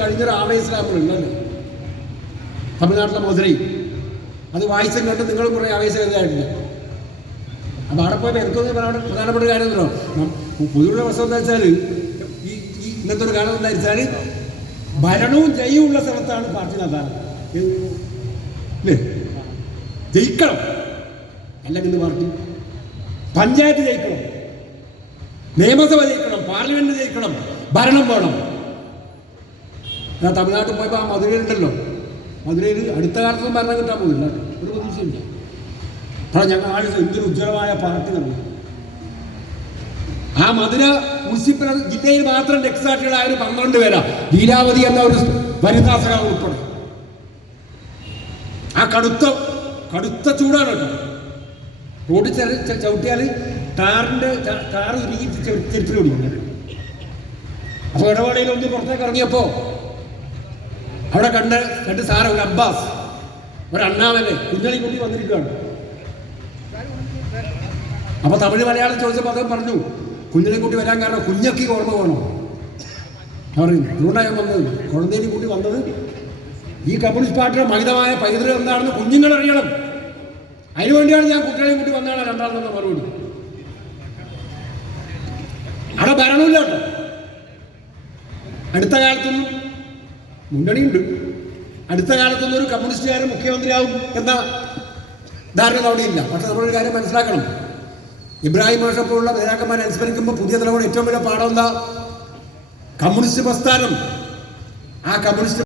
കഴിഞ്ഞൊരു ആവേശരാമനുണ്ടല്ലേ തമിഴ്നാട്ടിലെ മധുരൈ. അത് വായിച്ചും കണ്ട് നിങ്ങൾ കുറേ ആവേശം അപ്പോൾ അപ്പം അവിടെ പോയപ്പോൾ എനിക്കൊന്ന് പ്രധാനപ്പെട്ട കാര്യം എന്തോ പൊതുവുള്ള പ്രശ്നം എന്താ വെച്ചാൽ ഈ ഈ ഇന്നത്തെ ഒരു കാലം എന്താ വെച്ചാൽ ഭരണവും ജയവും ഉള്ള സ്ഥലത്താണ് പാർട്ടി നേതാവ് ജയിക്കണം. അല്ലെങ്കിൽ പാർട്ടി? പഞ്ചായത്ത് ജയിക്കണം. നിയമസഭ ജയിക്കണം. പാർലമെന്റ് ജയിക്കണം. ഭരണം വേണം. ഞാൻ തമിഴ്നാട്ടിൽ പോയപ്പോൾ ആ മധുരയിലുണ്ടല്ലോ മധുരയിൽ അടുത്ത കാലത്തൊന്നും ഭരണം കിട്ടാൻ പോകില്ല ഒരു പ്രതീക്ഷയില്ല. കാരണം ഞങ്ങൾ ആൾ എന്തൊരു ഉജ്ജ്വലമായ പാർട്ടി തന്നെ ആ മധുര മുനിസിപ്പൽ ജില്ലയിൽ മാത്രം രക്തസാക്ഷികളായ ഒരു പന്ത്രണ്ട് പേരാ. ലീലാവതി എന്ന ഒരു വനിതാ സഖാവ് ഉൾപ്പെടെ. ആ കടുത്ത കടുത്ത ചൂടാണ് കേട്ടോ. റോഡ് ചവിട്ടിയാൽ ടാറിന്റെ ടാറ് ഉരുകി ചെരുപ്പിൽ ഓടിക്കും അപ്പോൾ ഇടവേളയിൽ ഒന്ന് പുറത്തേക്ക് ഇറങ്ങിയപ്പോൾ അവിടെ കണ്ട് രണ്ട് സാറ ഒരു അബ്ബാസ് ഒരു അണ്ണാമനെ കുഞ്ഞളി കുട്ടി വന്നിരിക്കുകയാണ്. അപ്പൊ തമിഴ് മലയാളം ചോദിച്ചപ്പോൾ അദ്ദേഹം പറഞ്ഞു കുഞ്ഞിനെ കൂട്ടി വരാൻ കാരണം കുഞ്ഞൊക്കെ ഓർമ്മ വേണം? പറയും അതുകൊണ്ടാണ് ഞാൻ വന്നത്? കുഴന്തേരി കൂട്ടി വന്നത്? ഈ കമ്മ്യൂണിസ്റ്റ് പാർട്ടിയുടെ മഹിതമായ പൈതൃകം എന്താണെന്ന് കുഞ്ഞുങ്ങൾ അറിയണം. അതിനുവേണ്ടിയാണ് ഞാൻ കുട്ടികളെ കൂട്ടി വന്നതാണ് രണ്ടാമതെന്ന മറുപടി. അവിടെ ഭരണമില്ല അടുത്ത കാലത്തൊന്നും മുന്നണിയുണ്ട്. അടുത്ത കാലത്തൊന്നും ഒരു കമ്മ്യൂണിസ്റ്റുകാരൻ മുഖ്യമന്ത്രിയാവും എന്ന ധാരണ അവിടെയില്ല പക്ഷെ നമ്മളൊരു കാര്യം മനസ്സിലാക്കണം. ഇബ്രാഹിം മാഷ പോലുള്ള നേതാക്കന്മാരെ അനുസ്മരിക്കുമ്പോൾ പുതിയ തലമുറ ഏറ്റവും വലിയ പാഠം എന്താ? കമ്മ്യൂണിസ്റ്റ് പ്രസ്ഥാനം. ആ കമ്മ്യൂണിസ്റ്റ്